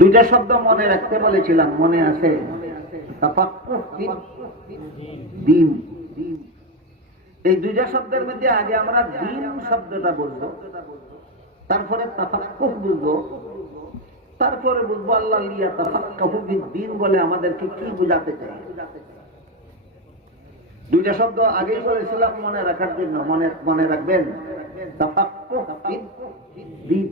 দুইটা শব্দ মনে রাখতে বলেছিলাম, মনে আছে? তাফাক্কুহ দ্বীন। এই দুইটা শব্দের মধ্যে আগে আমরা দ্বীন শব্দটা বলবো, তারপরে তাফাক্কুহ বুঝবো, তারপরে বুঝবো আল্লাহ লিয়া তাফাক্কাহু বিদ্দীন বলে আমাদেরকে কি বোঝাতে চাই। দুইটা শব্দ আগেই বলেছিলাম মনে রাখার জন্য, মনে রাখবেন। তাফাক্কুহ বিদ্দীন,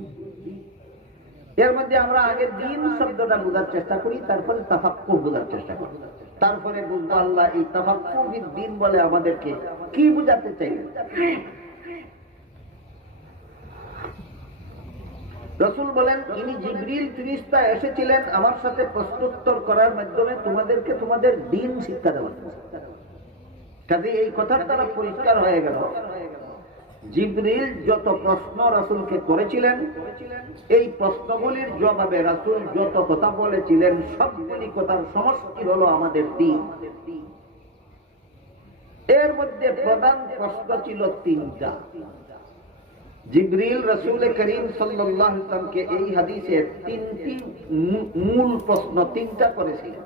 এর মধ্যে আমরা আগে দ্বীন শব্দটা বোঝার চেষ্টা করি, তারপরে তাফাক্কুহ বোঝার চেষ্টা করি, তারপরে বুঝবো আল্লাহ এই তাফাক্কুহ বিদ্দীন বলে আমাদেরকে কি বোঝাতে চাই। রাসূল বলেন, ইনি জিবরিল ফেরেশতা এসেছিলেন আমার সাথে প্রশ্নোত্তর করার মাধ্যমে তোমাদেরকে তোমাদের দ্বীন শিক্ষা দেওয়ার জন্য। কাজে এই কথার দ্বারা পরিষ্কার হয়ে গেল, জিবরিল যত প্রশ্ন রাসূলকে করেছিলেন, এই প্রশ্নগুলির জবাবে রাসূল যত কথা বলেছিলেন, সবগুলি কথার সমষ্টি হলো আমাদের দ্বীন। এর মধ্যে প্রধান প্রশ্ন ছিল তিনটা। জিবরিল রাসূল করিম সাল্লাল্লাহু আলাইহি ওয়াসাল্লামকে এই হাদিসের তিনটি মূল প্রশ্ন তিনটা করেছিলেন।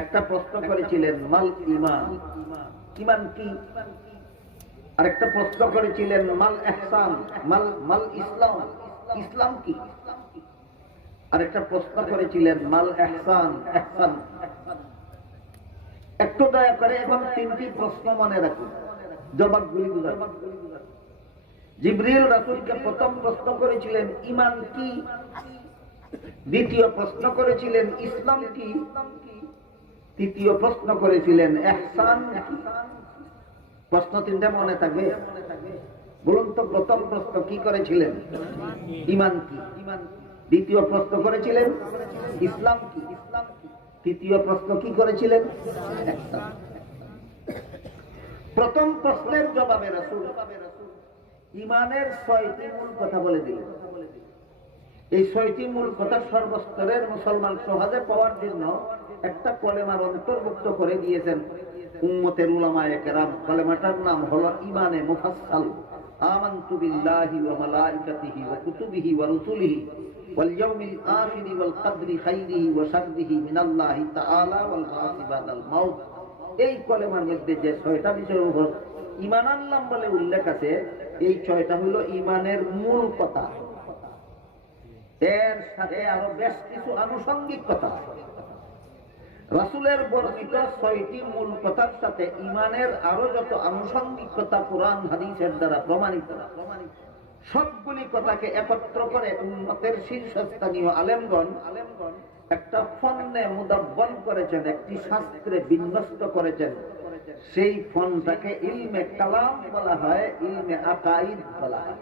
একটা প্রশ্ন করেছিলেন মাল ঈমান, ঈমান কি? আরেকটা প্রশ্ন করেছিলেন মাল ইহসান, মাল ইসলাম, ইসলাম কি? আরেকটা প্রশ্ন করেছিলেন মাল ইহসান, ইহসান। একটু দয়া করে এবং তিনটি প্রশ্ন মনে রাখুন, জবাবগুলি বুঝান। জিবরিল রাসূলকে প্রথম প্রশ্ন করেছিলেন ঈমান কি, দ্বিতীয় প্রশ্ন করেছিলেন ইসলাম কি, তৃতীয় প্রশ্ন করেছিলেন ইহসান কি। প্রশ্ন তিনটা মনে থাকবে? বলুন তো, প্রথম প্রশ্ন কি করেছিলেন? ঈমান কি। দ্বিতীয় প্রশ্ন করেছিলেন ইসলাম কি। তৃতীয় প্রশ্ন কি করেছিলেন? ইহসান। প্রথম প্রশ্নের জবাবে রাসূল ঈমানের ৬টি মূল কথা বলে দিলেন। এই ৬টি মূল কথা সর্বস্তরের মুসলমান সহজে পাওয়ার জন্য একটা কলেমার অন্তর্ভুক্ত করে দিয়েছেন উম্মতের উলামায়ে কেরাম। কলেমাটার নাম হলো ঈমানে মুফাসসাল। আমানতু বিল্লাহি ওয়া মালাইকাতিহি ওয়া কুতুবিহি ওয়া রুসুলিহি ওয়াল ইয়াউমিল আখিরি ওয়াল কদরি খাইরিহি ওয়া শাররিহি মিনাল্লাহি তাআলা ওয়াল বাসি বাদাল মাউত। এই কলেমার মধ্যে যে ৬টা বিষয়ের উপর ঈমান আনলাম বলে উল্লেখ আছে, এই ৬টা হলো ঈমানের মূল কথা। এর সাথে আরো বেশ কিছু আনুষঙ্গিক কথা। রাসূলের বর্ণিত ৬টি মূল কথার সাথে ঈমানের আরো যত আনুষঙ্গিক কথা কুরআন হাদিসের দ্বারা প্রমাণিত, সবগুলি কথাকে একত্র করে উম্মতের শীর্ষস্থানীয় আলেমগণ একটা ফন্নে মুদাব্বন করেছেন, একটি শাস্ত্রে বিন্যস্ত করেছেন। সেই ফন্নটাকে ইলমে কালাম বলা হয়, ইলমে আকাইদ বলা হয়।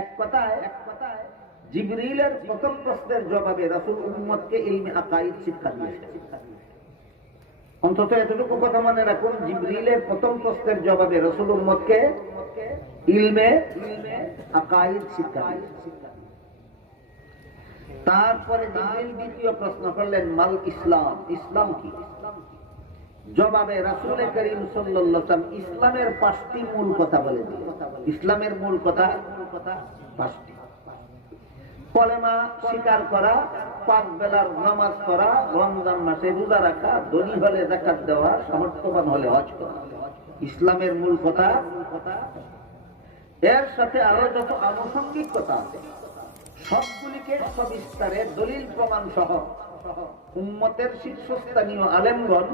এক কথায় জিবরিলের প্রথম প্রশ্নের জবাবে রাসূল উম্মতকে ইলমে আকাইদ শিক্ষা দিয়েছেন। অন্তত এতটুকু কথা মনে রাখুন, জিবরিলের প্রথম প্রশ্নের জবাবে রাসূল উম্মতকে ইলমে আকাইদ শিক্ষা দিয়েছেন। তারপরে জিবরিল দ্বিতীয় প্রশ্ন করলেন মাল ইসলাম, ইসলাম কি? জবাবে রাসূল করিম সাল্লাল্লাহু আলাইহি ওয়াসাল্লাম ইসলামের ৫টি মূল কথা বলে দিলেন। ইসলামের মূল কথা ৫টি। কলেমা স্বীকার করা, ৫ বেলার নামাজ পড়া, রমজান মাসে রোজা রাখা, ধনী হলে যাকাত দেওয়া, সামর্থ্যবান হলে হজ করা। ইসলামের মূল কথা। এর সাথে আরো যত আনুষঙ্গিক কথা আছে, সবগুলিকে সবিস্তারে দলিল প্রমাণ সহ উম্মতের শীর্ষস্থানীয় আলেমগণ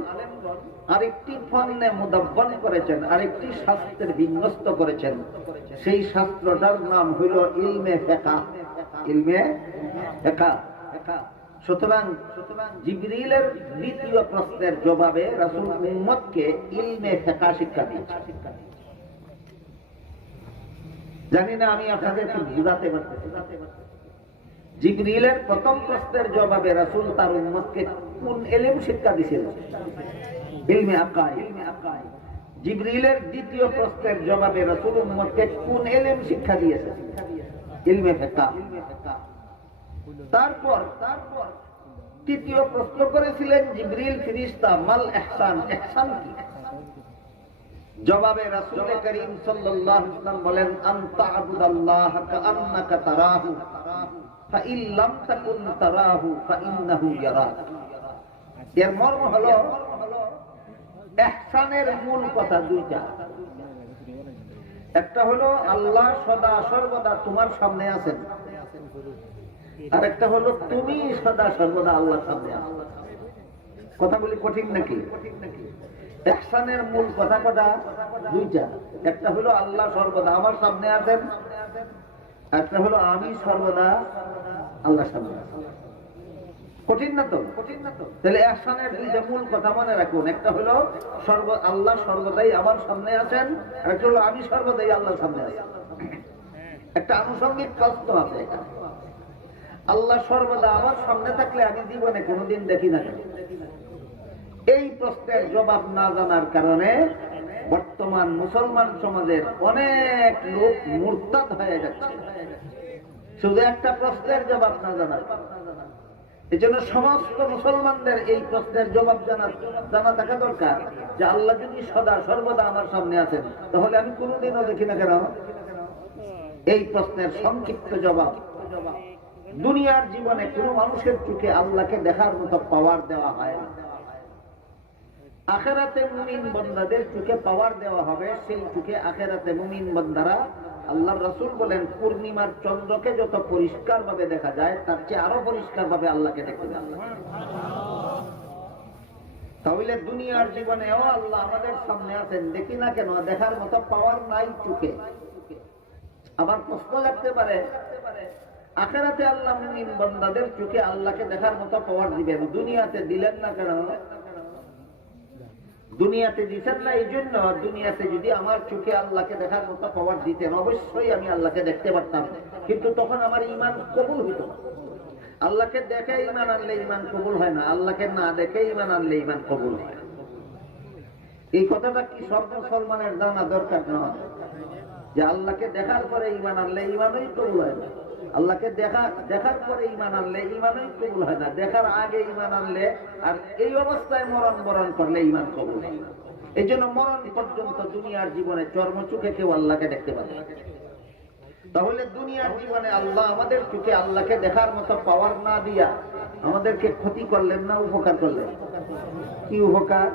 আরেকটি ফন্নে মুদাব্বন করেছেন, আরেকটি শাস্ত্রের বিন্যস্ত করেছেন। সেই শাস্ত্রটার নাম হইল ইলমে ফিকহ। ইলমে ফিকহ। সুতরাং জিবরিলের দ্বিতীয় প্রশ্নের জবাবে রাসূল উম্মতকে ইলমে ফিকহ শিক্ষা দিয়েছেন। জানি না আমি আপনাদের বুঝাতে পারতেছি। জিবরিলের প্রথম প্রশ্নের জবাবে রাসূল তার উম্মতকে কোন ইলম শিক্ষা দিয়েছিলেন? ইলমে আকাইদ। জিবরিলের দ্বিতীয় প্রশ্নের জবাবে রাসূল উম্মতকে কোন ইলম শিক্ষা দিয়েছেন? ইলমে ফিকহ। তারপর তৃতীয় প্রশ্ন করেছিলেন জিবরিল ফেরেশতা মাল ইহসান, ইহসান কি? জবাবে রাসূল করিম সাল্লাল্লাহু আলাইহি ওয়াসাল্লাম বলেন আনতা আবুদাল্লাহ কাআন্নাকা তারাহু ফাইন লাম তাকুন তারাহু ফাইন্নাহু ইয়ারাক। এর মর্ম হলো ইহসানের মূল কথা দুইটা। একটা হলো আল্লাহ সদা সর্বদা তোমার সামনে আছেন, আর একটা হলো তুমি সদা সর্বদা আল্লাহর সামনে আছো। কথাগুলি কঠিন নাকি? ইহসানের মূল কথা কটা? দুইটা। একটা হলো আল্লাহ সর্বদা আমার সামনে আছেন, একটা হলো আমি সর্বদা আল্লাহর সামনে আছি। কঠিন না তো? তাহলে ইহসানের দুইটা মূল কথা মনে রাখুন। একটা হলো আল্লাহ সর্বদাই আমার সামনে আছেন, আর একটা হলো আমি সর্বদাই আল্লাহর সামনে আছি। একটা আনুষঙ্গিক প্রশ্ন আছে এখানে। আল্লাহ সর্বদা আমার সামনে থাকলে আমি জীবনে কোনোদিন দেখি না কেন? এই প্রশ্নের জবাব না জানার কারণে বর্তমান মুসলমান সমাজের অনেক লোক মুরতাদ হয়ে যাচ্ছে, শুধু একটা প্রশ্নের জবাব না জানার। এই জন্য সমস্ত মুসলমানদের এই প্রশ্নের জবাব জানা থাকা দরকার যে আল্লাহ যদি সদা সর্বদা আমার সামনে আছেন, তাহলে আমি কোনোদিনও দেখি না কেন? এই প্রশ্নের সংক্ষিপ্ত জবাব, দুনিয়ার জীবনে কোন মানুষের চোখে আল্লাহকে দেখার মতো পাওয়ার দেওয়া হয় না। আখিরাতে মুমিন বান্দাদের চোখে পাওয়ার দেওয়া হবে, সেই চোখে আখিরাতে মুমিন বান্দারা, আল্লাহর রাসূল বলেন, পূর্ণিমার চন্দ্রকে যত পরিষ্কার ভাবে দেখা যায় তার চেয়ে আরো পরিষ্কার ভাবে আল্লাহকে দেখতে পাবে। তাহলে দুনিয়ার জীবনেও আল্লাহ আমাদের সামনে আছেন, দেখি না কেন? দেখার মতো পাওয়ার নাই চোখে। আবার প্রশ্ন লাগতে পারে, আখিরাতে আল্লাহ মুমিন বান্দাদের চোখে আল্লাহকে দেখার মতো পাওয়ার দিবেন, দুনিয়াতে দিলেন না কেন? দুনিয়াতে দিচ্ছেন না এই জন্য, দুনিয়াতে যদি আমার চোখে আল্লাহকে দেখার মতো পাওয়ার দিতেন, অবশ্যই আমি আল্লাহকে দেখতে পারতাম, কিন্তু তখন আমার ঈমান কবুল হইত না। আল্লাহকে দেখে ঈমান আনলে ঈমান কবুল হয় না, আল্লাহকে না দেখে ঈমান আনলে ঈমান কবুল হয়। এই কথাটা কি সব মুসলমানের জানা দরকার নয় যে আল্লাহকে দেখার পরে ঈমান আনলে ঈমানই কবুল হয় না, আল্লাহকে দেখার পরে ঈমান আনলে ঈমানই কবুল হয় না, দেখার আগে ঈমান আনলে আর এই অবস্থায় মরণ বরণ করলে ঈমান কবুল হয় না। এই জন্য মরণ পর্যন্ত দুনিয়ার জীবনে চর্ম চোখে কেউ আল্লাহকে দেখতে পাবে। তাহলে দুনিয়ার জীবনে আল্লাহ আমাদের চোখে আল্লাহকে দেখার মতো পাওয়ার না দিয়া আমাদেরকে ক্ষতি করলেন না উপকার করলেন? কি উপকার?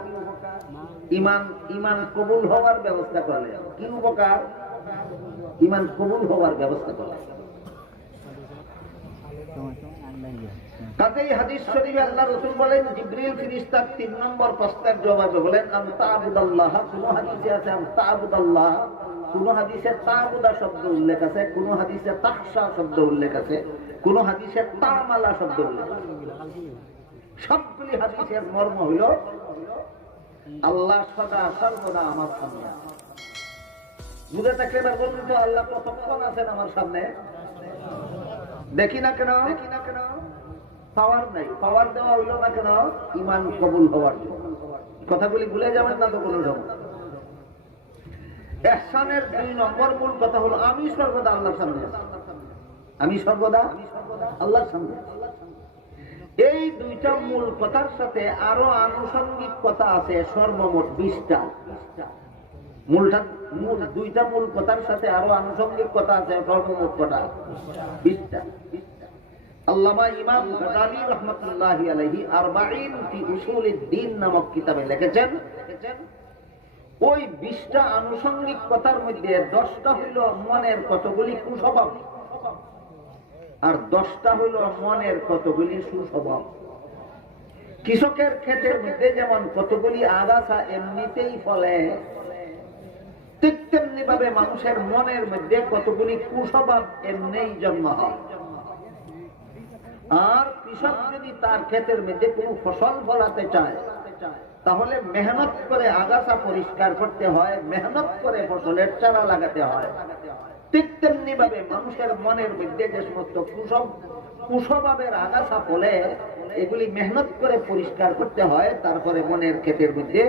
ঈমান কবুল হওয়ার ব্যবস্থা করলেন। কি উপকার? ঈমান কবুল হওয়ার ব্যবস্থা করলেন। কাজেই হাদিস শরীফে আল্লাহ রাসূল বলেন, জিবরিল ফেরেশতা 3 নম্বর প্রশ্নের জবাবে বলেন, আনতা আবুদাল্লাহ। কোন হাদিসে আছে আনতা আবুদাল্লাহ, কোন হাদিসে তাবুদা শব্দ উল্লেখ আছে, কোন হাদিসে তাখশা শব্দ উল্লেখ আছে, কোন হাদিসে তামালা শব্দ উল্লেখ আছে। সবগুলি হাদিসের মর্ম হইল আল্লাহ সদা সর্বদা আমার সামনে আছেন। বুঝে থাকলে এবার বলুন তো, আল্লাহ কতক্ষণ আছেন আমার সামনে? দেখি না কেন? পাওয়ার নাই, পাওয়ার দেওয়া হইল না কেন? ঈমান কবুল হওয়ার জন্য। কথাগুলি ভুলে যাবেন না তো কোনো রকম। ইহসানের 2 নম্বর মূল কথা হলো আমি সর্বদা আল্লাহর সামনে আছি, আমি সর্বদা আল্লাহর সামনে আছি। এই দুইটা মূল কথার সাথে আরো আনুষঙ্গিক কথা আছে সর্বমোট 20টা। দুইটা মূল কথার সাথে আরো আনুষঙ্গিক কথা আছে সর্বমোট কটা? 20টা। আল্লামা ইমাম গাজালি রাহমাতুল্লাহি আলাইহি 40 ফি উসুলিদ দ্বীন নামক কিতাবে লিখেছেন, ওই 20টা আনুষঙ্গিক কথার মধ্যে 10টা হইল মনের কতগুলি কুস্বভাব, আর 10টা হইল মনের কতগুলি সুস্বভাব। কৃষকের ক্ষেতের মধ্যে যেমন কতগুলি আগাছা এমনিতেই ফলে, ঠিক তেমনি ভাবে মানুষের মনের মধ্যে কতগুলি কুস্বভাব এমনিই জন্ম হয়। আর কৃষক যদি তার ক্ষেতের মধ্যে কোনো ফসল ফলাতে চায়, তাহলে মেহনত করে আগাছা পরিষ্কার করতে হয়, মেহনত করে ফসলের চারা লাগাতে হয়। ঠিক তেমনি ভাবে মানুষের মনের মধ্যে যে সমস্ত কুস্বভাবের আগাছা ফলে, এগুলি মেহনত করে পরিষ্কার করতে হয়, তারপরে মনের ক্ষেতের মধ্যে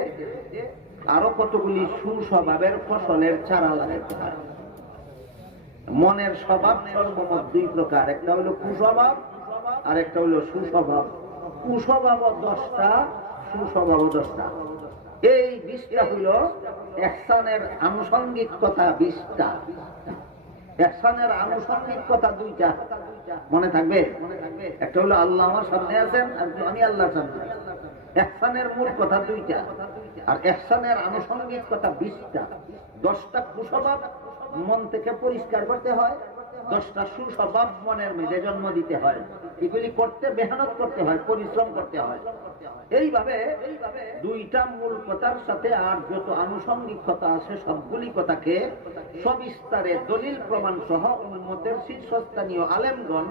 আরো কতগুলি সুস্বভাবের ফসলের চারা লাগাতে হয়। মনের স্বভাব সর্বমোট 2 প্রকার, একটা হলো কুস্বভাব আর একটা হলো সুস্বভাব। কুস্বভাব 10টা, সুস্বভাব 10টা। এই 20টা হইল ইহসানের আনুষঙ্গিক কথা 20টা। ইহসানের আনুষঙ্গিক কথা দুইটা, মনে থাকবে? একটা হলো আল্লাহ আমার সামনে আছেন, আর আমি আল্লাহর সামনে। ইহসানের মূল কথা দুইটা, আর ইহসানের আনুষঙ্গিক কথা 20টা। 10টা কুস্বভাব মন থেকে পরিষ্কার করতে হয়, 10টা সুস্বভাব মনের মেঝে জন্ম দিতে হয়। এগুলি করতে মেহনত করতে হয়, পরিশ্রম করতে হয়। এইভাবে দুইটা মূল কথার সাথে আর যত আনুষঙ্গিক কথা আছে সবগুলি কথাকে সবিস্তারে দলিল প্রমাণ সহ উম্মতের শীর্ষস্থানীয় আলেমগণ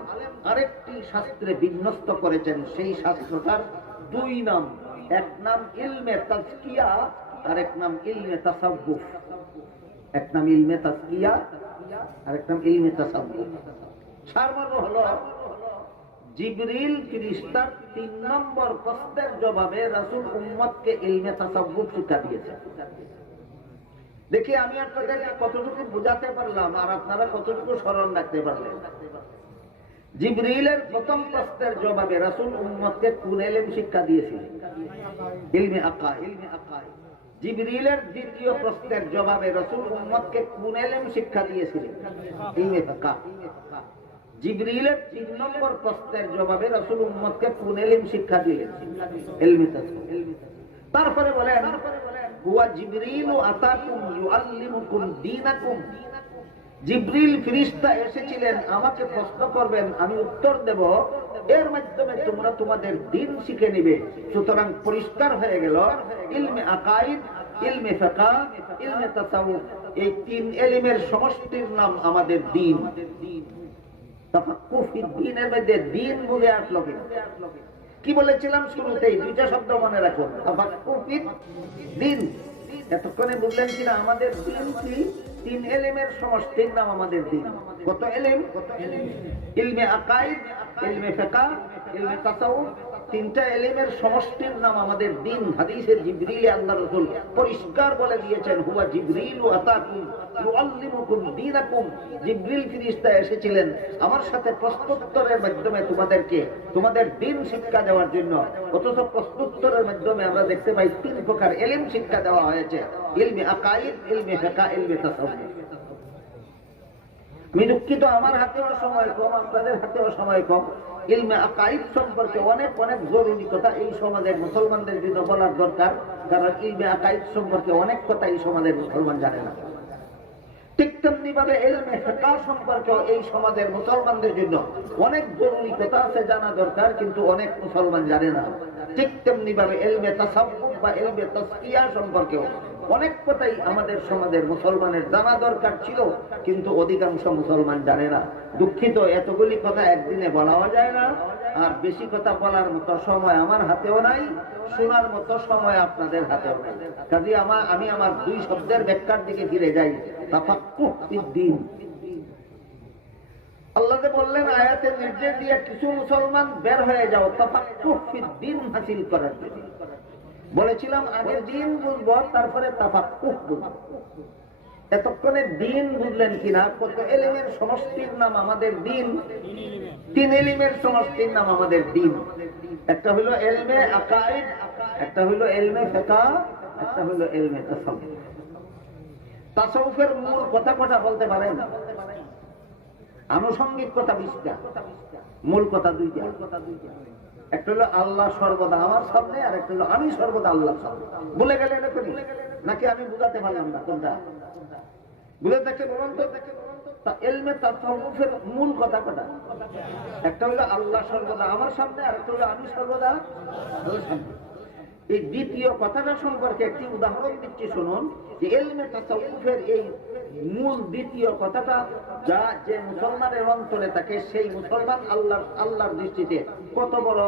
আরেকটি শাস্ত্রে বিন্যস্ত করেছেন। সেই শাস্ত্রটার দুই নাম, এক নাম ইলমে তাজকিয়া আর এক নাম ইলমে তাসাব্বুফ। এক নাম ইলমে তাজকিয়া আর এক নাম ইলমে তাসাব্বুফ। সারমর্ম হলো জিবরিল ফেরেশতার 3 নম্বর প্রশ্নের জবাবে রাসূল উম্মতকে ইলমে তাসাব্বুফ শিক্ষা দিয়েছেন। দেখি আমি আপনাদেরকে কতটুকু বোঝাতে পারলাম আর আপনারা কতটুকু স্মরণ রাখতে পারলেন। জিবরিলের প্রথম প্রশ্নের জবাবে রাসূল উম্মতকে কোন ইলম শিক্ষা দিয়েছিলেন? ইলমে আকায়েদ। জিবরিলের দ্বিতীয় প্রশ্নের জবাবে রাসূল উম্মতকে কোন ইলম শিক্ষা দিয়েছিলেন? ইলমে ফিকহ। জিবরিলের 3 নম্বর প্রশ্নের জবাবে রাসূল উম্মতকে কোন ইলম শিক্ষা দিলেন? ইলমে তাফসীর। তারপরে বলেন হুয়া জিবরিলু আতাকুম ইউআল্লিমুকুম দীনাকুম। জিবরিল ফেরেশতা এসেছিলেন আমাকে প্রশ্ন করবেন, আমি উত্তর দেব, এর মাধ্যমে তোমরা তোমাদের দ্বীন শিখে নিবে। সুতরাং পরিষ্কার হয়ে গেল ইলমে আকায়েদ, ইলমে ফিকহ, ইলমে তাসাউফ, এই 3 ইলমের সমষ্টির নাম আমাদের দ্বীন। তাফাক্কুহ ফিদ দ্বীনের মধ্যে দ্বীন বুঝে আসলো কি বলেছিলাম শুরুতেই? দুইটা শব্দ মনে রাখুন, তাফাক্কুহ ফিদ দ্বীন। এতক্ষণে বুঝলেন কিনা আমাদের দ্বীন কি? 3 ইলমের সমষ্টির নাম আমাদের দ্বীন। কত ইলম? ইলমে আকায়েদ, ইলমে ফিকহ, ইলমে তাসাউফ, 3টা ইলমের সমষ্টির নাম আমাদের দ্বীন। হাদিসে জিবরিলে আল্লাহর রাসূল পরিষ্কার বলে দিয়েছেন হুয়া জিবরিলু আতাকুম ইউআল্লিমুকুম দীনাকুম। জিবরিল ফেরেশতা এসেছিলেন আমার সাথে প্রশ্নোত্তরের মাধ্যমে তোমাদেরকে তোমাদের দ্বীন শিক্ষা দেওয়ার জন্য। অথচ প্রশ্নোত্তরের মাধ্যমে আমরা দেখতে পাই 3 প্রকার ইলম শিক্ষা দেওয়া হয়েছে, ইলমে আকায়েদ, ইলমে ফিকহ, ইলমে তাসাউফ। আমি দুঃখিত, আমার হাতেও সময় কম, আপনাদের হাতেও সময় কম। ইলমে আকায়েদ সম্পর্কে অনেক অনেক জরুরি কথা এই সমাজের মুসলমানদের জন্য বলার দরকার, কারণ ইলমে আকায়েদ সম্পর্কে অনেক কথা এই সমাজের মুসলমান জানে না। ঠিক তেমনি ভাবে ইলমে ফিকহ সম্পর্কে এই সমাজের মুসলমানদের জন্য অনেক জরুরি কথা আছে জানা দরকার, কিন্তু অনেক মুসলমান জানে না। ঠিক তেমনি ভাবে ইলমে তাসাব্বুফ বা ইলমে তাজকিয়া সম্পর্কেও অনেক কথাই আমাদের সমাজের মুসলমানের জানা দরকার ছিল, কিন্তু অধিকাংশ মুসলমান জানে না। দুঃখিত, এতগুলি কথা একদিনে বলাও যায় না, আর বেশি কথা বলার মতো সময় আমার হাতেও নাই, শোনার মতো সময় আপনাদের হাতেও নাই। কাজে আমি আমার 2 শব্দের ব্যাখ্যার দিকে ফিরে যাই। তাফাক্কুহ ফিদ দ্বীন। আল্লাহ যে বললেন আয়াতে নির্দেশ দিয়ে কিছু মুসলমান বের হয়ে যাও তাফাক্কুহ ফিদ দ্বীন হাসিল করার জন্য। বলেছিলাম আগে দ্বীন বুঝবো, তারপরে তাফাক্কুহ বুঝবো। এতক্ষণে দ্বীন বুঝলেন কিনা? কত ইলমের সমষ্টির নাম আমাদের দ্বীন? 3 ইলমের সমষ্টির নাম আমাদের দ্বীন। একটা হলো ইলমে আকায়েদ, একটা হলো ইলমে ফিকহ, একটা হলো ইলমে তাসাউফ। তাসাউফের মূল কথা বলতে পারেন? আনুষঙ্গিক কথা 20টা, মূল কথা 2টা। একটা হলো আল্লাহ সর্বদা আমার সামনে, আর একটা হলো আমি সর্বদা আল্লাহর সামনে। বলে গেলে এরকমই নাকি? আমি বুঝাতে পারলাম না কোনটা? বুঝে দেখে বলুন তো। ইলমে তাসাউফের মূল কথা কটা? একটা হলো আল্লাহ সর্বদা আমার সামনে, আর একটা হলো আমি সর্বদা আল্লাহর সামনে। এই দ্বিতীয় কথাটা সম্পর্কে একটি উদাহরণ দিচ্ছি শুনুন। যে ইলমে তাসাউফের এই মূল দ্বিতীয় কথাটা যা যে মুসলমানের অন্তরে থাকে, সেই মুসলমান আল্লাহর দৃষ্টিতে কত বড়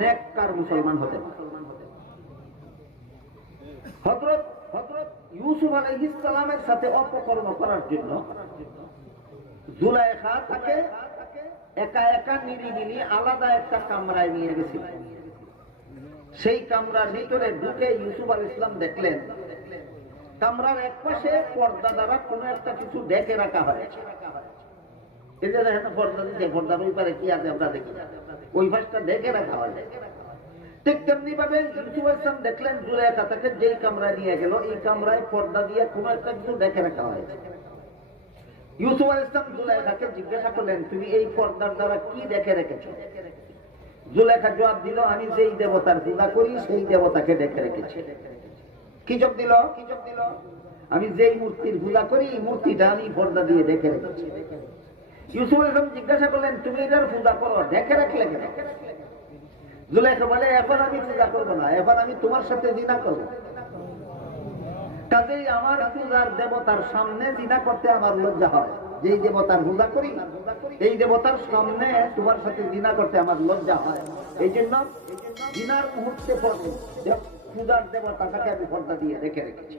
নেককার মুসলমান হতে পারে। হযরত ইউসুফ আলাইহিস সালামের সাথে অপকর্ম করার জন্য জুলাইখা তাকে একা একা নিরিবিলি আলাদা একটা কামরায় নিয়ে গেছিল। সেই কামরার ভিতরে ঢুকে ইউসুফ আলাইহিস সালাম দেখলেন কামরার এক পাশে পর্দা দ্বারা কোনো একটা কিছু ঢেকে রাখা হয়। এই যে দেখেন পর্দা দিচ্ছে, পর্দার ওই পারে কি আছে আমরা দেখি, ওই পাশটা ঢেকে রাখা হয়। ঠিক তেমনি ভাবে ইউসুফ আলাইহিস সালাম দেখলেন জুলাইখা তাকে যেই কামরায় নিয়ে গেল, এই কামরায় পর্দা দিয়ে কোনো একটা কিছু ঢেকে রাখা হয়েছে। ইউসুফ আলাইহিস সালাম জুলাইখাকে জিজ্ঞাসা করলেন, তুমি এই পর্দার দ্বারা কি দেখে রেখেছো? জুলাইখা জবাব দিল, আমি যেই দেবতার পূজা করি সেই দেবতাকে দেখে রেখেছি। কি জবাব দিল? আমি যেই মূর্তির পূজা করি এই মূর্তিটা আমি পর্দা দিয়ে দেখে রেখেছি। ইউসুফ আলাইহিস সালাম জিজ্ঞাসা করলেন, তুমি এটার পূজা করো, দেখে রাখলে কেন? জুলাইখা বলে, এখন আমি পূজা করবো না, এখন আমি তোমার সাথে জিনা করবো। কাজেই আমার পূজার দেবতার সামনে জিনা করতে আমার লজ্জা হয়। যেই দেবতার পূজা করি এই দেবতার সামনে তোমার সাথে জিনা করতে আমার লজ্জা হয়। এই জন্য জিনার মুহূর্তে পূজার দেবতাটাকে আমি পর্দা দিয়ে রেখে রেখেছি।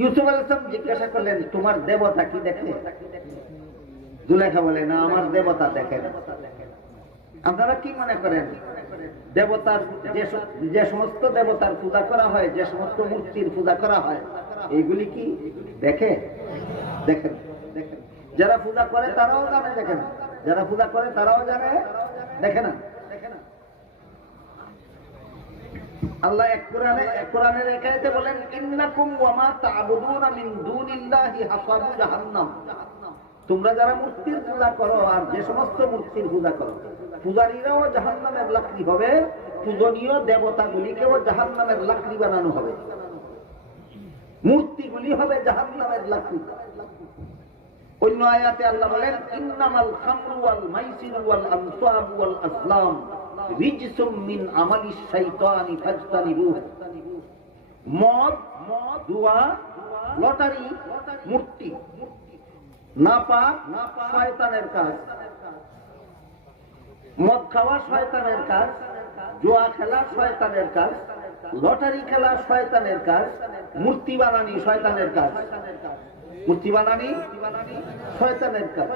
ইউসুফ আলাইহিস সালাম জিজ্ঞাসা করলেন, তোমার দেবতা কি দেখে? জুলাইখা বলে, না, আমার দেবতা দেখে না। আপনারা কি মনে করেন, দেবতার যে সমস্ত দেবতার পূজা করা হয়, যে সমস্ত মূর্তির পূজা করা হয়, এইগুলি কি দেখে? দেখেন। যারা পূজা করে তারাও জানে দেখে না, যারা পূজা করে তারাও জানে দেখে না। আল্লাহ কোরআনের এক আয়াতে বলেন, ইন্নাকুম ওয়া মা তা'বুদুনা মিন দুনিল্লাহি হাসাবু জাহান্নাম। তোমরা যারা মূর্তির পূজা করো আর যে সমস্ত মূর্তির পূজা করো, পূজারীরাও জাহান্নামের লাকড়ি হবে, পূজনীয় দেবতাগুলিকেও জাহান্নামের লাকড়ি বানানো হবে, মূর্তিগুলি হবে জাহান্নামের লাকড়ি। অন্য আয়াতে আল্লাহ বলেন, ইন্নামাল খামরু ওয়াল মাইসিরু ওয়াল আনসাবু ওয়াল আসলাম রিজসুম মিন আমালিশ শাইতানি ফাজতানিবুহু। মদ, জুয়া, লটারি, মূর্তি, নাপাক শয়তানের কাজ। মদ খাওয়া শয়তানের কাজ, জুয়া খেলা শয়তানের কাজ, লটারি খেলা শয়তানের কাজ, মূর্তি বানানি শয়তানের কাজ। মূর্তি বানানি শয়তানের কাজ।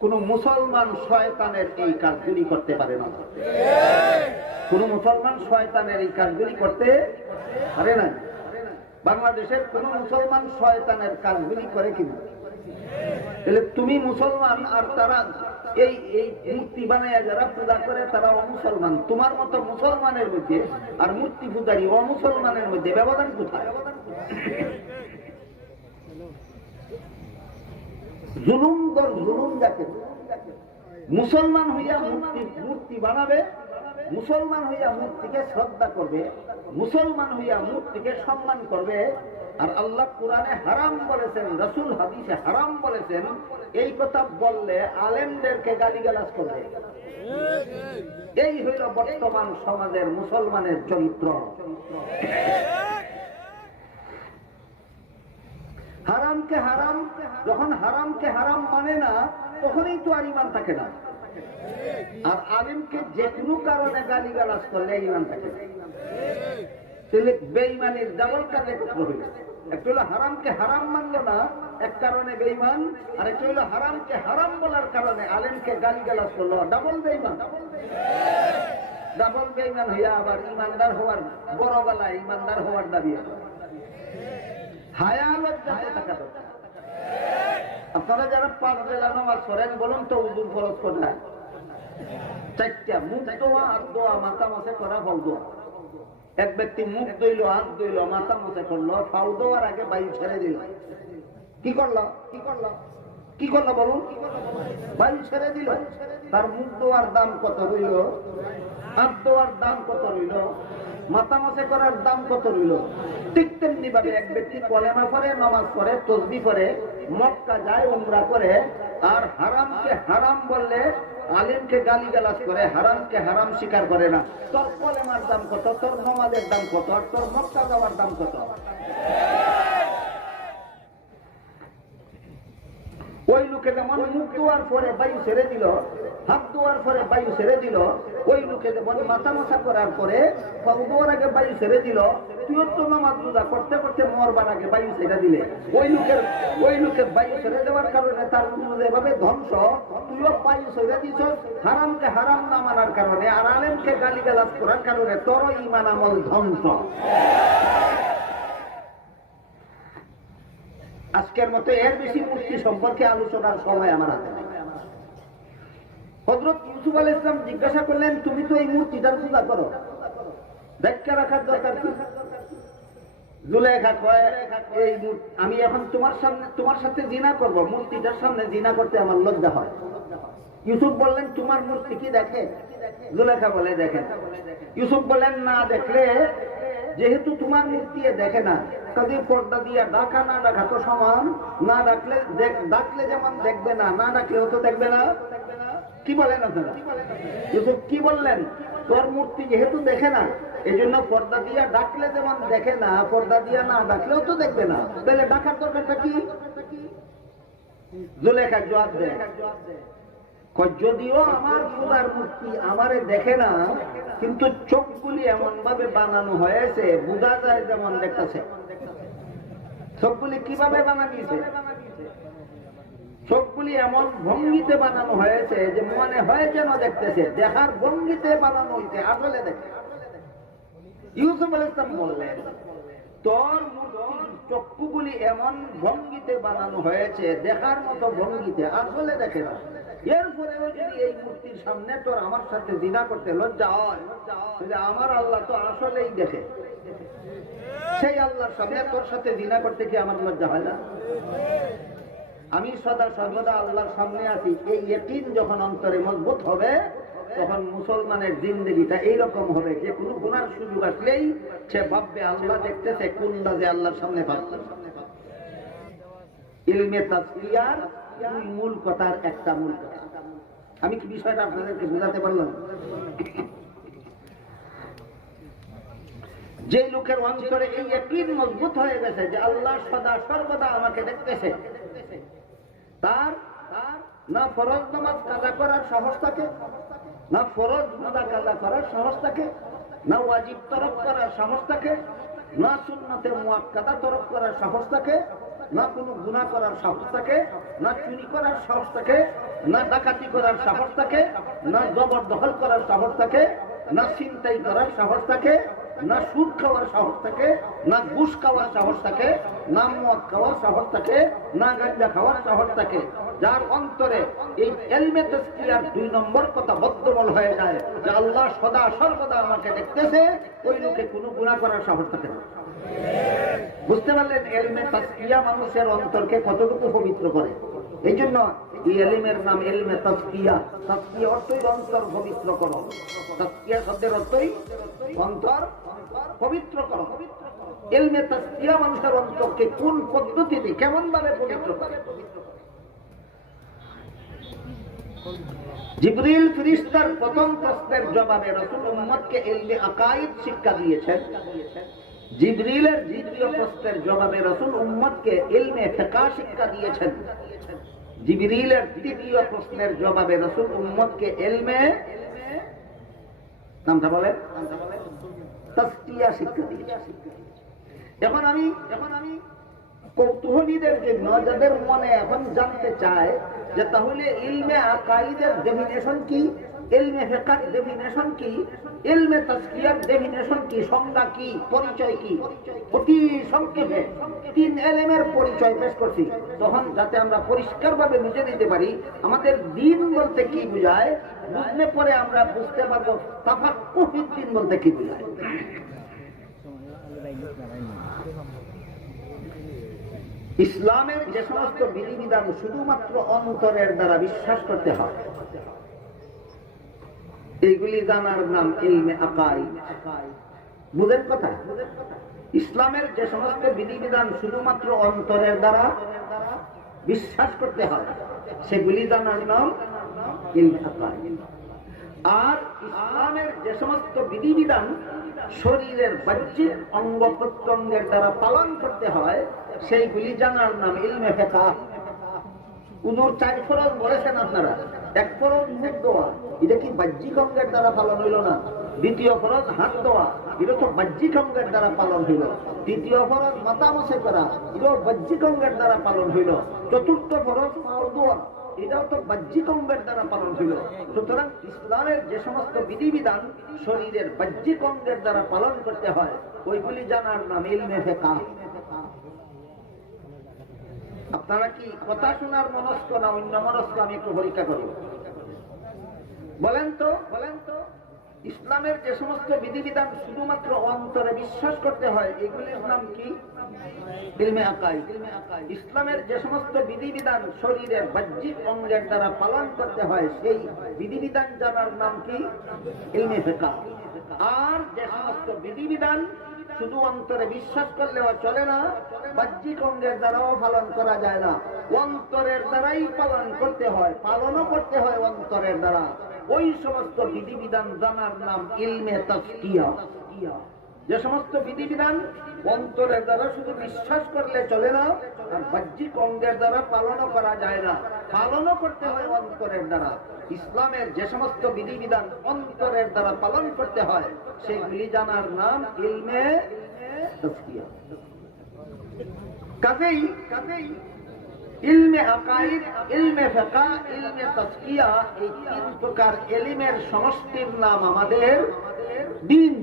কোন মুসলমান শয়তানের এই কাজগুলি করতে পারে না। কোন মুসলমান শয়তানের এই কাজগুলি করতে পারে না। বাংলাদেশের কোন মুসলমান শয়তানের কাজগুলি করে কিনা? তাহলে তুমি মুসলমান আর তারা এই মূর্তি বানায় যারা পূজা করে তারা অমুসলমান। তোমার মতো মুসলমানের মধ্যে আর মূর্তি পূজারী অমুসলমানের মধ্যে ব্যবধান কোথায়? জুলুম যাকে মুসলমান হইয়া মূর্তি বানাবে, মুসলমান হইয়া মূর্তিকে শ্রদ্ধা করবে, মুসলমান হইয়া মূর্তিকে সম্মান করবে, আর আল্লাহ কোরআনে হারাম বলেছেন, রাসূল হাদিসে হারাম বলেছেন, এই কথা বললে আলেমদেরকে গালিগালাজ করবে। এই হইল বর্তমান সমাজের মুসলমানের চরিত্র। হারামকে হারাম, যখন হারামকে হারাম মানে না তখনই তো আর ঈমান থাকে না। আর আলেমকে যে কোনো কারণে গালিগালাজ করলে ঈমান থাকে না। তাহলে বেঈমানের ডাবল কাজে হইল। একটা হলো হারামকে হারাম মানলো না, এক কারণে বেঈমান, আর একটা হলো হারামকে হারাম বলার কারণে আলেমকে গালিগালাজ করলো, ডাবল বেঈমান। ডাবল বেঈমান হইয়া আবার ইমানদার হওয়ার বড় গলায় ইমানদার হওয়ার দাবি। হায়া লজ্জা থাকা দরকার। আপনারা যারা 5 বেলা নামাজ পড়েন বলুন তো উযুর ফরজ কোনটা? 4টা, মুখ ধোয়া, হাত ধোয়া, মাথা মুছে করা, ফাউ ধোয়া। এক ব্যক্তি মুখ ধুইল, হাত ধুইল, মাথা মুছে করলো, ফাউ ধোয়ার আগে বায়ু ছেড়ে দিল। কি করলো বলুন? বায়ু ছেড়ে দিল। তার মুখ ধোয়ার দাম কত রইল? হাত ধোয়ার দাম কত রইল? মাথা মুছে করার দাম কত রইল? ঠিক তেমনি ভাবে এক ব্যক্তি কলেমা পড়ে, নামাজ পড়ে, তাসবিহ পড়ে, মক্কা যায়, উমরা করে, আর হারামকে হারাম বললে আলেমকে গালিগালাজ করে, হারামকে হারাম স্বীকার করে না। তোর কলেমার দাম কত? তোর নামাজের দাম কত? আর তোর মক্কা যাওয়ার দাম কত? ওই লোকে যেমন মুখ ধোয়ার পরে বায়ু ছেড়ে দিল, হাত ধোয়ার পরে বায়ু ছেড়ে দিল, ওই লোকে যেমন মাথা মোছা করার পরে পাউ ধোয়ার আগে বায়ু ছেড়ে দিল, তুইও তো নামাজ রোজা করতে করতে মরবার আগে বায়ু ছেড়ে দিলে, ওই লোকের বায়ু ছেড়ে দেওয়ার কারণে তার যেভাবে ধ্বংস, তুইও বায়ু ছেড়ে দিছ হারামকে হারাম না মানার কারণে, আর আলেমকে গালিগালাজ করার কারণে তোর ঈমান আমল ধ্বংস। আজকের মতো এর বেশি মূর্তি সম্পর্কে আলোচনার সময় আমার হাতে নেই। হযরত ইউসুফ আলাইহিস সালাম জিজ্ঞাসা করলেন, তুমি তো এই মূর্তিটার পূজা করো, ব্যাখ্যা রাখার দরকার কি? জুলেখা কয় এই আমি এখন তোমার সাথে জিনা করব, মূর্তিটার সামনে জিনা করতে আমার লজ্জা হয়। ইউসুফ বললেন তোমার মূর্তি কি দেখে? জুলেখা বলে দেখেন। ইউসুফ বলেন না দেখলে, যেহেতু তোমার মূর্তি দেখে না, কাজে পর্দা দিয়া ডাকা না ডাকা তো সমান, না ডাকলে ডাকলে যেমন দেখবে না, না ডাকলেও তো দেখবে না। কি বলেন আপনারা? ইউসুফ কি বললেন? তোর মূর্তি যেহেতু দেখে না, এই জন্য পর্দা দিয়া ডাকলে যেমন দেখে না, পর্দা দিয়া না ডাকলেও তো দেখবে না, তাহলে ডাকার দরকারটা কি? জুলেখা জবাব দেয়, যদিও আমার খোদার মূর্তি আমারে দেখে না, কিন্তু চোখগুলি এমন ভাবে বানানো হয়েছে বোঝা যায় যেমন দেখতেছে। চোখগুলি কিভাবে বানানিছে? চোখগুলি এমন ভঙ্গিতে বানানো হয়েছে যে মনে হয় যেন দেখতেছে, দেখার ভঙ্গিতে বানানো হয়েছে, আসলে দেখে। ইউসুফ আলাইহিস সালাম বললেন তোর মূর্তির চক্ষুগুলি এমন ভঙ্গিতে বানানো হয়েছে, দেখার মতো ভঙ্গিতে, আসলে দেখে না। এরপরেও যদি এই মূর্তির সামনে তোর আমার সাথে জিনা করতে লজ্জা হয়, তাহলে আমার আল্লাহ তো আসলেই দেখে। সেই আল্লাহর সামনে তোর সাথে জিনা করতে কি আমার লজ্জা হয় না? আমি সদা সর্বদা আল্লাহর সামনে আছি, এই ইয়াকিন যখন অন্তরে মজবুত হবে, তখন মুসলমানের জিন্দগিটা এইরকম হবে যে কোনো গুনার সুযোগ আসলেই সে ভাববে আল্লাহ দেখতেছে, কোনটা যে আল্লাহর সামনে ভাবছে। ইলমে তাসকিয়ার মূল কথার একটা মূল কথা। আমি কি বিষয়টা আপনাদেরকে বোঝাতে পারলাম? যে লোকের অন্তরে এই ইয়াকিন মজবুত হয়ে গেছে যে আল্লাহ সদা সর্বদা আমাকে দেখতেছে, তার না ফরজ নামাজ কাজা করার সাহস থাকে, না ফরজ রোজা কাজা করার সাহস থাকে, না ওয়াজিব তরক করার সাহস থাকে, না সুন্নতে মুআক্কাদা তরক করার সাহস থাকে, না কোনো গুনাহ করার সাহস থাকে, না চুরি করার সাহস থাকে, না ডাকাতি করার সাহস থাকে, না জবরদখল করার সাহস থাকে, না ছিনতাই করার সাহস থাকে, না সুদ খাওয়ার সাহস থাকে, না ঘুষ খাওয়ার সাহস থাকে, না মদ খাওয়ার সাহস থাকে, না গাঁজা খাওয়ার সাহস থাকে। যার অন্তরে এই ইলমে তাসকিয়ার 2 নম্বর কথা বদ্ধমূল হয়ে যায় যে আল্লাহ সদা সর্বদা আমাকে দেখতেছে, ওই লোকে কোনো গুনাহ করার সাহস থাকে না। বুঝতে পারলেন? ইলমে তাসকিয়া মানুষের অন্তরকে কতটুকু পবিত্র করে। এই জন্য এই ইলমের নাম ইলমে তাসকিয়া। তাসকিয়া অর্থই অন্তর পবিত্র করো। তাসকিয়া শব্দের অর্থই অন্তর পবিত্র করো। ইলমে তাসকিয়া মানুষের অন্তরকে কোন পদ্ধতিতে কেমন ভাবে পবিত্র করে? জিবরিল ফেরেশতার প্রথম প্রশ্নের জবাবে রাসূল উম্মতকে ইলমে আকায়েদ শিক্ষা দিয়েছেন। জিবরিলের দ্বিতীয় প্রশ্নের জবাবে রাসূল উম্মতকে ইলমে ফিকহ শিক্ষা দিয়েছেন। জিবরিলের তৃতীয় প্রশ্নের জবাবে রাসূল উম্মতকে ইলমে নামটা বলেন তাসকিয়া শিক্ষা দিয়েছেন। এখন আমি কৌতূহলীদের জন্য, যাদের মনে এখন জানতে চায় যে তাহলে ইলমে আকাইদের ডেফিনেশন কি, ইলমে ফিকহের ডেফিনেশন কি, ইলমে তাসকিয়ার ডেফিনেশন কি, সংজ্ঞা কি, পরিচয় কি, অতি সংক্ষেপে 3 ইলমের পরিচয় পেশ করছি, তখন যাতে আমরা পরিষ্কারভাবে বুঝে নিতে পারি আমাদের দ্বীন বলতে কি বোঝায়, বুঝলে পরে আমরা বুঝতে পারবো তাফাক্কুহ ফিদ্দীন বলতে কি বোঝায়। ইসলামের যে সমস্ত বিধিবিধান শুধুমাত্র অন্তরের দ্বারা বিশ্বাস করতে হয়, এইগুলি জানার নাম ইলমে আকাইদ। বুঝেন কথা? ইসলামের যে সমস্ত বিধিবিধান শুধুমাত্র অন্তরের দ্বারা বিশ্বাস করতে হয়, সেগুলি জানার নাম ইলমে আকাইদ। আর ইসলামের যে সমস্ত বিধিবিধান শরীরের বাহ্যিক অঙ্গ প্রত্যঙ্গের দ্বারা পালন করতে হয়, সেইগুলি জানার নাম ইলমে ফিকহ। হুজুর 4 ফরজ বলেছেন আপনারা, 1 ফরজ মুখ ধোয়া, এটা কি বাহ্যিক অঙ্গের দ্বারা পালন হইল না? দ্বিতীয় ফরজ হাত ধোয়া, এটা তো বাহ্যিক অঙ্গের দ্বারা পালন হইল। তৃতীয় ফরজ মাথা মুছে করা, এটাও বাহ্যিক অঙ্গের দ্বারা পালন হইল। চতুর্থ ফরজ পাও ধোয়া, এটাও তো বাহ্যিক অঙ্গের দ্বারা পালন হইল। সুতরাং ইসলামের যে সমস্ত বিধিবিধান শরীরের বাহ্যিক অঙ্গের দ্বারা পালন করতে হয়, ওইগুলি জানার নাম ইলমে ফিকহ। আপনারা কি কথা শোনার মনস্ক না অন্য মনস্ক? আমি একটু পরীক্ষা করব, বলেন তো। ইসলামের যে সমস্ত বিধিবিধান শুধুমাত্র অন্তরে বিশ্বাস করতে হয়, এগুলির নাম কি? ইলমে আকাইদ। ইসলামের যে সমস্ত বিধিবিধান শরীরের বাহ্যিক অঙ্গের দ্বারা পালন করতে হয়, সেই বিধিবিধান জানার নাম কি? ইলমে ফিকহ। আর যে সমস্ত বিধিবিধান শুধু অন্তরে বিশ্বাস করলেও চলে না, বাহ্যিক অঙ্গের দ্বারাও পালন করা যায় না, অন্তরের দ্বারাই পালন করতে হয়, পালনও করতে হয় অন্তরের দ্বারা, ওই সমস্ত বিধিবিধান জানার নাম ইলমে তাজকিয়া। যে সমস্ত বিধিবিধান অন্তরের দ্বারা শুধু বিশ্বাস করলে চলে না, আর বাহ্যিক অঙ্গের দ্বারা পালনও করা যায় না, পালনও করতে হয় অন্তরের দ্বারা, ইসলামের যে সমস্ত বিধিবিধান অন্তরের দ্বারা পালন করতে হয়, সেগুলি জানার নাম ইলমে তাজকিয়া। কাজেই ইলমে আকাইদ, ইলমে ফিকহ, ইলমে তাজকিয়া, এই তিন প্রকার ইলমের সমষ্টির নাম আমাদের দ্বীন।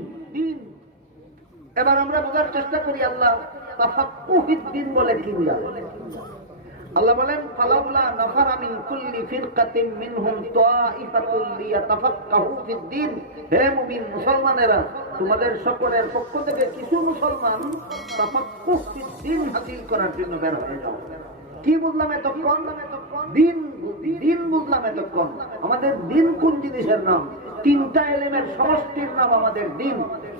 এবার আমরা বোঝার চেষ্টা করি আল্লাহ তাফাক্কুহিদ দ্বীন বলে কি বোঝায়। আল্লাহ বলেন ফালাউলা নাফারা মিন কুল্লি ফিরকাতিন মিনহুম তাইফাতুল লিয়াতাফাক্কাহু ফিদ দ্বীন। হে মুমিন মুসলমানেরা, তোমাদের সকলের পক্ষ থেকে কিছু মুসলমান তাফাক্কুহ ফিদ দ্বীন হাসিল করার জন্য বের হয়ে যাও। কি বুঝলাম এতক্ষণ? দিন বুঝলাম এতক্ষণ। আমাদের দিন কোন জিনিসের নাম? তিনটা ইলমের সমষ্টির নাম আমাদের দিন।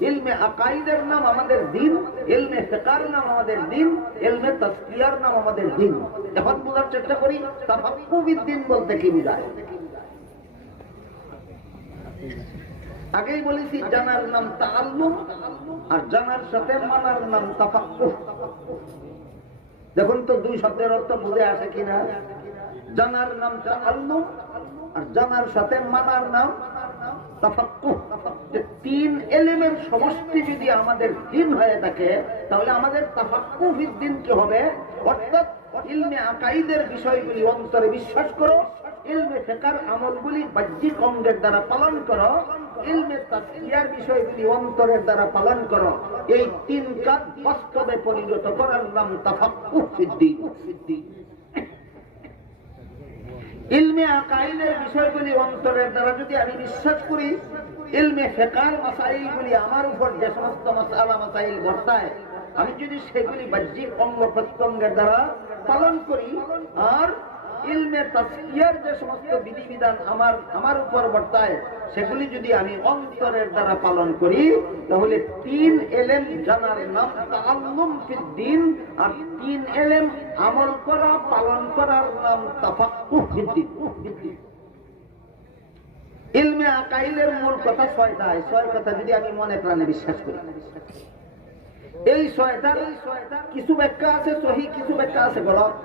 ইলমে আকাইদের নাম আমাদের দিন, ইলমে ফিকহের নাম আমাদের দিন, ইলমে তাজকিয়ার নাম আমাদের দিন। এখন বোঝার চেষ্টা করি তাফাক্কুহ বিদ্দিন বলতে কি বোঝায়। আগেই বলেছি জানার নাম তাআল্লুম, আর জানার সাথে মানার নাম তাফাক্কুহ। দেখুন তো দুই শব্দের অর্থ বুঝে আসে কিনা? জানার নাম তাআল্লুম, আর জানার সাথে মানার নাম তাফাক্কুহ। তিন ইলমের সমষ্টি যদি আমাদের দিন হয়ে থাকে, তাহলে আমাদের তাফাক্কুহ বিদ্দিন কি হবে? অর্থাৎ ইলমে আকাইদের বিষয়গুলি অন্তরে বিশ্বাস করো, ইলমে ফিকহের আমলগুলি বাহ্যিক অঙ্গের দ্বারা পালন করো, ইলমে তাজকিয়ার বিষয়গুলি অন্তরের দ্বারা পালন করো। এই তিন কাজ বাস্তবে পরিণত করার নাম তাফাক্কুহ বিদ্দিন। ইলমে আকাইদের বিষয়গুলি অন্তরের দ্বারা যদি আমি বিশ্বাস করি, ইলমে ফিকহের মাসাইলগুলি আমার উপর যে সমস্ত মাসআলা মাসাইল বর্তায়, আমি যদি সেগুলি বাহ্যিক অঙ্গ প্রত্যঙ্গের দ্বারা পালন করি, আর ইলমে তাজকিয়ার যে সমস্ত বিধিবিধান আমার উপর বর্তায়, সেগুলি যদি আমি অন্তরের দ্বারা পালন করি, তাহলে তিন ইলম জানার নাম তাআল্লুম ফিদ দ্বীন, আর তিন ইলম আমল করা পালন করার নাম তাফাক্কুহ বিদ্দিন। ইলমে আকাইদের মূল কথা ছয়টা। এই ছয় কথা যদি আমি মনে প্রাণে বিশ্বাস করি, এই ছয়টার কিছু ব্যাখ্যা আছে সহিহ, কিছু ব্যাখ্যা আছে গলত।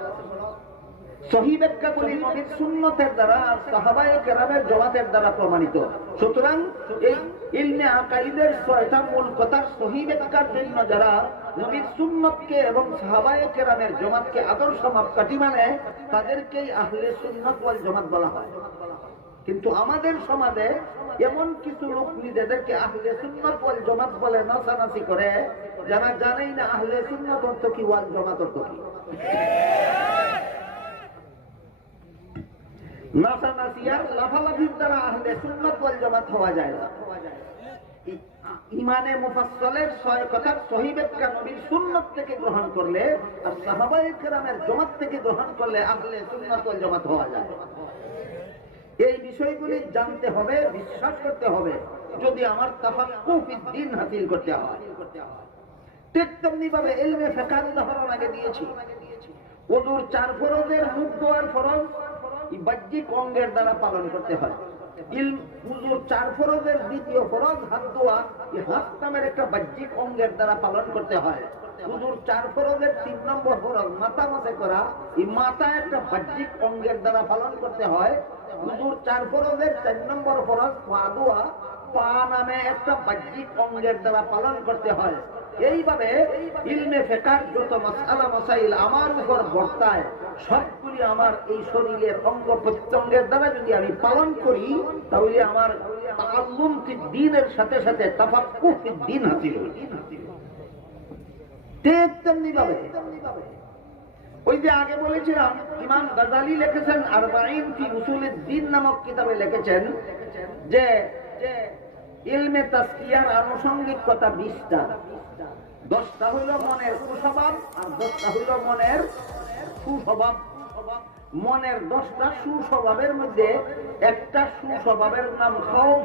সহিহ ব্যাখ্যাগুলি নবীর সুন্নতের দ্বারা আর সাহাবায়ে কেরামের জমাতের দ্বারা প্রমাণিত। সুতরাং এই ইলমে আকাইদের ছয়টা মূল কথার সহিহ ব্যাখ্যার জন্য যারা নবীর সুন্নতকে এবং সাহাবায়ে কেরামের জমাতকে আদর্শ মাপকাঠি মানে, তাদেরকেই আহলে সুন্নাত ওয়াল জামাত বলা হয়। কিন্তু আমাদের সমাজে এমন কিছু লোক নিজেদেরকে আহলে সুন্নাত ওয়াল জামাত বলে নাচানাচি করে, যারা জানেই না আহলে সুন্নাত অর্থ কি, ওয়াল জামাত অর্থ কি। নাচানাচি আর লাফালাফির দ্বারা আহলে সুন্নাত ওয়াল জামাত হওয়া যায় না। ইমানে মুফাসসালের ছয় কথার সহিহ ব্যাখ্যা নবীর সুন্নাত থেকে গ্রহণ করলে আর সাহাবায়ে কেরামের জামাত থেকে গ্রহণ করলে আহলে সুন্নাত ওয়াল জামাত হওয়া যায়। এই বিষয়গুলি জানতে হবে, বিশ্বাস করতে হবে, যদি আমার তাফাক্কুহ বিদ্দিন হাসিল করতে হয়। ঠিক তেমনি ভাবে ইলমে ফিকহের উদাহরণ আগে দিয়েছি। ওযুর 4 ফরজের মুখ ধোয়ার ফরজ বাহ্যিক অঙ্গের দ্বারা পালন করতে হয়। ওযুর 4 ফরজের দ্বিতীয় ফরজ হাত ধোয়া, এই হাত নামের একটা বাহ্যিক অঙ্গের দ্বারা পালন করতে হয়। ওযুর 4 ফরজের 3 নম্বর ফরজ মাথা মাসে করা, এই মাথা একটা বাহ্যিক অঙ্গের দ্বারা পালন করতে হয়। ওযুর 4 ফরজের 4 নম্বর ফরজ পা ধোয়া, পা নামে একটা বাহ্যিক অঙ্গের দ্বারা পালন করতে হয়। এইভাবে ইলমে ফিকহের যত মাসআলা মাসাইল আমার উপর বর্তায়, সবগুলি আমার এই শরীরের অঙ্গ প্রত্যঙ্গের দ্বারা যদি আমি পালন করি, তাহলে আমার তাআল্লুম ফিদ দ্বীনের সাথে সাথে তাফাক্কুহ ফিদ দ্বীন হাসিল হবে। ঠিক তেমনি ভাবে ওই যে আগে বলেছিলাম, ইমাম গাজালি লিখেছেন আরবাঈন ফি উসুলিদ দ্বীন নামক কিতাবে লিখেছেন যে ইলমে তাজকিয়ার আনুষঙ্গিক কথা 20টা। 10টা হইল মনের কুস্বভাব আর 10টা হইল মনের সুস্বভাব। মনের 10টা সুস্বভাবের মধ্যে একটা সুস্বভাবের নাম খাউফ।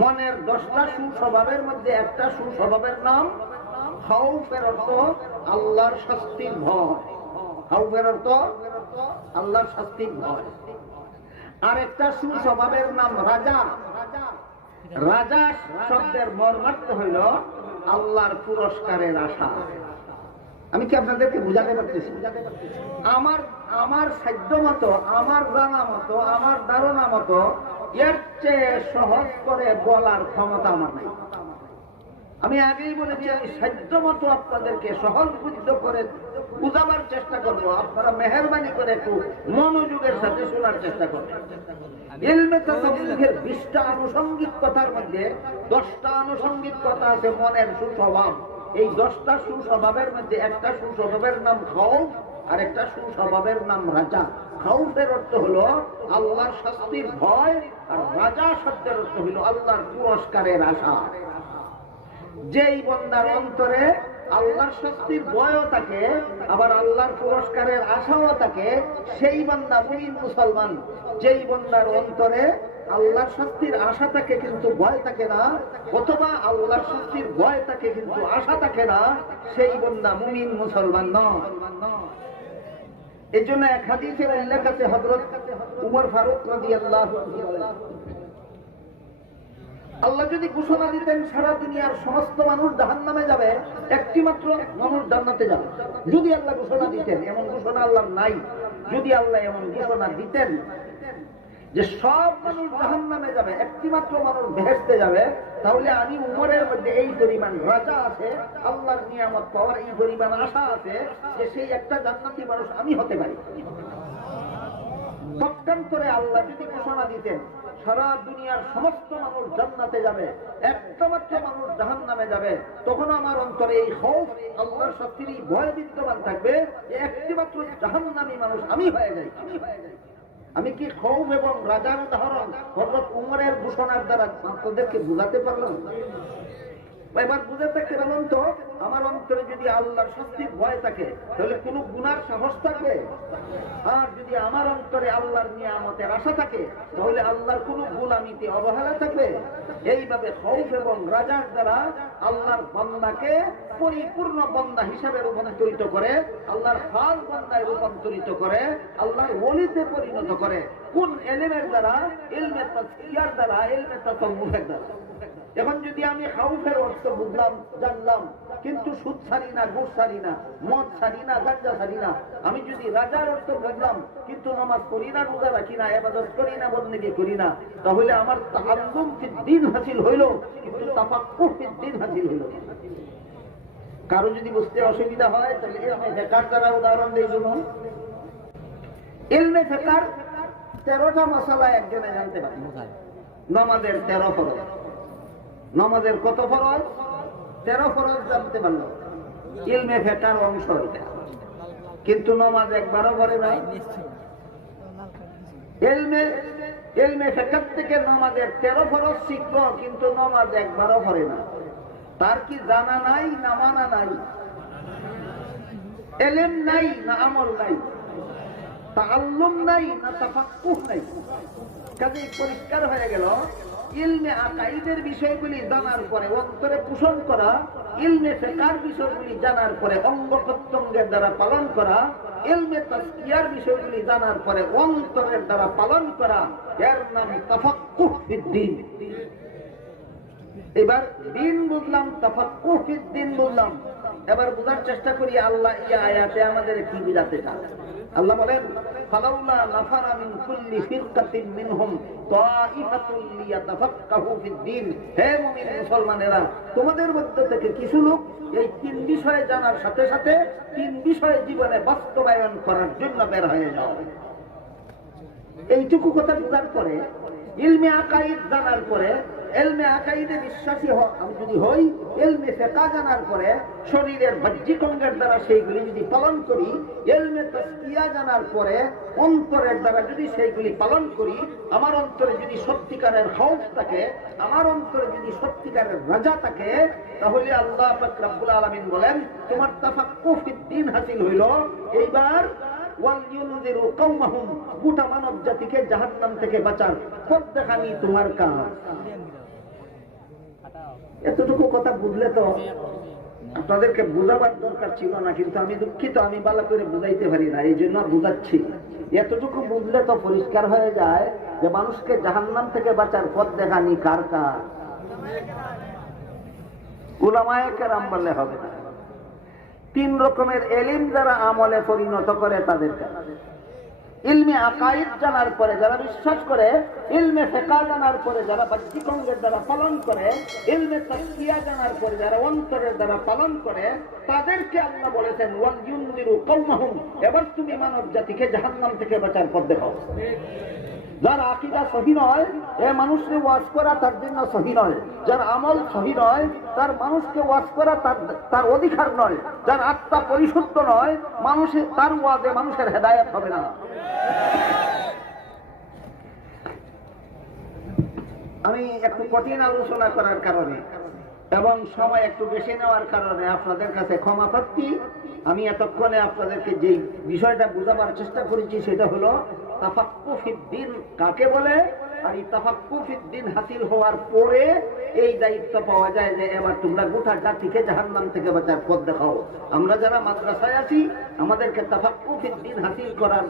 মনের 10টা সুস্বভাবের মধ্যে একটা সুস্বভাবের নাম খাউফের অর্থ আল্লাহর শাস্তির ভয়। খাউফের অর্থ আল্লাহর শাস্তির ভয়। আর একটা সুস্বভাবের নাম রাজা। রাজা শব্দের মর্মার্থ হইল আল্লাহর পুরস্কারের আশা। আমি কি আপনাদেরকে বুঝাতে পারতেছি? আমার সাধ্য মতো, আমার জানা মতো, আমার ধারণা মতো এর চেয়ে সহজ করে বলার ক্ষমতা আমার নাই। আমি আগেই বলেছি, আমি সাধ্য মতো আপনাদেরকে সহজ বুদ্ধ করে বুঝাবার চেষ্টা করবো। আপনারা মেহেরবানি করে একটু মনোযোগের সাথে শোনার চেষ্টা করবেন। ইলমে তাসাউফের 20টা আনুষঙ্গিক কথার মধ্যে 10টা আনুষঙ্গিক কথা আছে মনের সুস্বভাব। এই 10টা সুস্বভাবের মধ্যে একটা সুস্বভাবের নাম খাউফ আর একটা সুস্বভাবের নাম রাজা। খাউফের অর্থ হলো আল্লাহর শাস্তির ভয়, আর রাজা শব্দের অর্থ হলো আল্লাহর পুরস্কারের আশা। যেই বন্দার অন্তরে আল্লাহর শাস্তির ভয়ও থাকে, আবার আল্লাহর পুরস্কারের আশাও থাকে, সেই বান্দা মুমিন মুসলমান। যেই বন্দার অন্তরে আল্লাহর শাস্তির আশা থাকে কিন্তু ভয় থাকে না, অথবা আল্লাহর শাস্তির ভয় থাকে কিন্তু আশা থাকে না, সেই বন্দা মুমিন মুসলমান নয়। এই জন্য এক হাদিসে উল্লেখ আছে, হযরত উমর ফারুক রাদিয়াল্লাহু আনহু, আল্লাহ যদি ঘোষণা দিতেন সারা দুনিয়ার সমস্ত মানুষ জাহান্নামে যাবে, একটি মাত্র মানুষ জান্নাতে যাবে। যদি আল্লাহ ঘোষণা দিতেন, এমন ঘোষণা আল্লাহর নাই। যদি আল্লাহ এমন ঘোষণা দিতেন যে সব মানুষ জাহান্নামে যাবে, একটি মাত্র মানুষ বেহেশতে যাবে, তাহলে আমি উমরের মধ্যে এই পরিমাণ রাজা আছে, আল্লাহর নিয়ামত পাওয়ার এই পরিমাণ আশা আছে যে সেই একটা জান্নাতি মানুষ আমি হতে পারি। পক্ষান্তরে আল্লাহ যদি ঘোষণা দিতেন সারা দুনিয়ার সমস্ত মানুষ জান্নাতে যাবে, একটা মাত্র মানুষ জাহান্নামে যাবে, তখন আমার অন্তরে এই খাউফ, আল্লাহর শাস্তির ভয় বিদ্যমান থাকবে যে একটি মাত্র জাহান্নামী মানুষ আমি হয়ে যাই। আমি কি খাউফ এবং রাজার উদাহরণ হযরত উমরের ঘোষণার দ্বারা আপনাদেরকে বুঝাতে পারলাম? এবার বুঝে থাকতে পারলাম তো, আমার অন্তরে যদি আল্লাহর শাস্তির ভয় থাকে তাহলে কোন গুনার সাহস থাকবে? আর যদি আমার অন্তরে আল্লাহর নিয়ামতের আশা থাকে তাহলে আল্লাহর কোন গোলামিতে অবহেলা থাকবে? এইভাবে খাউফ এবং রাজার দ্বারা আল্লাহর বান্দাকে পরিপূর্ণ বান্দা হিসাবে রূপান্তরিত করে, আল্লাহর খাস বান্দায় রূপান্তরিত করে, আল্লাহর ওলিতে পরিণত করে। কোন ইলমের দ্বারা? ইলমে তাজকিয়ার দ্বারা, ইলমে তাসাউফের দ্বারা। এখন যদি আমি খাউফের অর্থ বুঝলাম, জানলাম, কিন্তু সুদ ছাড়ি না, ঘুষ ছাড়ি না, মদ ছাড়ি না, গাঁজা ছাড়ি না, আমি যদি রাজার অর্থ বুঝলাম কিন্তু নামাজ পড়ি না, রোজা রাখি না, ইবাদত করি না, বন্দেগী করি না, তাহলে আমার তাআল্লুম ফিদ্দীন হাসিল হইল কিন্তু তাফাক্কুহ ফিদ্দীন হাসিল হইল। কারো যদি বুঝতে অসুবিধা হয় তাহলে ইলমে ফিকহের দ্বারা উদাহরণ দেই। শুনুন, ইলমে ফিকহের 13টা মাসালা একজনে জানতে পারে। নামাজের 13 ফরজ। নামাজের কত ফরজ? 13 ফরজ জানতে পারলো, ইলমে ফিকহের অংশ এটা। কিন্তু নামাজ একবারও পড়ে নাই। ইলমে ফিকহ থেকে নামাজের 13 ফরজ শিখলো, কিন্তু নামাজ একবারও পড়ে না। তার কি জানা নাই না মানা নাই? ইলম নাই না আমল নাই? তাআল্লুম নাই না তাফাক্কুহ নাই? কাজেই পরিষ্কার হয়ে গেল, ইলমে আকাইদের বিষয়গুলি জানার পরে অন্তরে পোষণ করা, ইলমে ফিকহের বিষয়গুলি জানার পরে অঙ্গ প্রত্যঙ্গের দ্বারা পালন করা, ইলমে তাজকিয়ার বিষয়গুলি জানার পরে অন্তরের দ্বারা পালন করা, এর নাম তাফাক্কুহ ফিদ্দীন। এবার দিন বুঝলাম, তাফাক্কুহ ফিদ্দীন বুঝলাম। এবার বোঝার চেষ্টা করি আল্লাহ এই আয়াতে আমাদের কি বুঝাতে চান। আল্লাহ বলেন, ফালাউলা নাফারা মিন কুল্লি ফিরকাতিন মিনহুম তাইফাতুল লিয়াতাফাক্কাহু ফিদ্দীন। হে মুমিন মুসলমানেরা, তোমাদের মধ্য থেকে কিছু লোক এই 3 বিষয়ে জানার সাথে সাথে 3 বিষয়ে জীবনে বাস্তবায়ন করার জন্য বের হয়ে যাও। এইটুকু কথা বোঝার পরে, ইলমে আকাইদ জানার পরে ইলমে আকাইদে বিশ্বাসী আমি যদি হই, ইলমে ফিকহ জানার পরে শরীরের বাহ্যিক অঙ্গের দ্বারা সেইগুলি যদি পালন করি, ইলমে তাসকিয়া জানার পরে অন্তরের দ্বারা যদি সেইগুলি পালন করি, আমার অন্তরে যদি সত্যিকারের খৌফ থাকে, আমার অন্তরে যদি সত্যিকারের রাজা থাকে, তাহলে আল্লাহ পাক রব্বুল আলামিন বলেন তোমার তাফাক্কুহ ফিদ্দীন হাসিল হইল। এইবার ওয়ালইউনযিরু কওমাহুম, গোটা মানব জাতিকে জাহান্নাম থেকে বাঁচার পথ দেখানি তোমার কাজ। এতটুকু কথা বুঝলে তো আপনাদেরকে বুঝাবার দরকার ছিল না, কিন্তু আমি দুঃখিত, আমি ভালো করে বুঝাইতে পারি না, এই জন্য বুঝাচ্ছি। এতটুকু বুঝলে তো পরিষ্কার হয়ে যায় যে মানুষকে জাহান্নাম থেকে বাঁচার পথ দেখানি কার কাজ? উলামায়ে কেরাম বললে হবে না। 3 রকমের ইলম যারা আমলে পরিণত করে তাদের কাজ। ইলমে আকাইদ জানার পরে যারা বিশ্বাস করে, ইলমে ফিকহ জানার পরে যারা বাহ্যিক অঙ্গের দ্বারা পালন করে, ইলমে তাসকিয়া জানার পরে যারা অন্তরের দ্বারা পালন করে, তাদেরকে আল্লাহ বলেছেন ওয়ালইউনযিরু কওমাহুম, এবার তুমি মানব জাতিকে জাহান্নাম থেকে বাঁচার পথ দেখাও। যার আকীদা সহি নয়, এ মানুষকে ওয়াজ করা তার জন্য সহি নয়। যার আমল সহি নয়, তার মানুষকে ওয়াজ করা তার অধিকার নয়। যার আত্মা পরিশুদ্ধ নয়, মানুষের তার ওয়াজে মানুষের হেদায়েত হবে না। আমি একটু কঠিন আলোচনা করার কারণে এবং সময় একটু বেশি নেওয়ার কারণে আপনাদের কাছে ক্ষমা প্রার্থী। আমি এতক্ষণে আপনাদেরকে যে বিষয়টা বোঝাবার চেষ্টা করেছি সেটা হলো তাফাক্কুহ ফিদ্দীন কাকে বলে, আর এই তাফাক্কুহ ফিদ্দীন হাসিল হওয়ার পরে এই দায়িত্ব পাওয়া যায় যে এবার তোমরা গোটা জাতিকে জাহান্নাম থেকে বাঁচার পথ দেখাও। আমরা যারা মাদ্রাসায় আছি, আমাদেরকে তাফাক্কুহ ফিদ্দীন হাসিল করার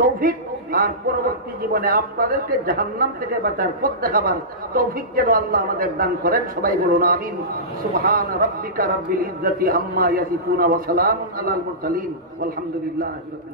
তৌফিক আর পরবর্তী জীবনে আপনাদেরকে জাহান্নাম থেকে বাঁচার পথ দেখাবার তৌফিক যেন আল্লাহ আমাদের দান করেন। সবাই বলুন আমিন। সুবহান রাব্বিকা রাব্বিল ইজ্জাতি আম্মা ইয়াসিফুন ওয়া সালামুন আলাল মুরসালিন ওয়ালহামদুলিল্লাহি রাব্বিল আলামিন।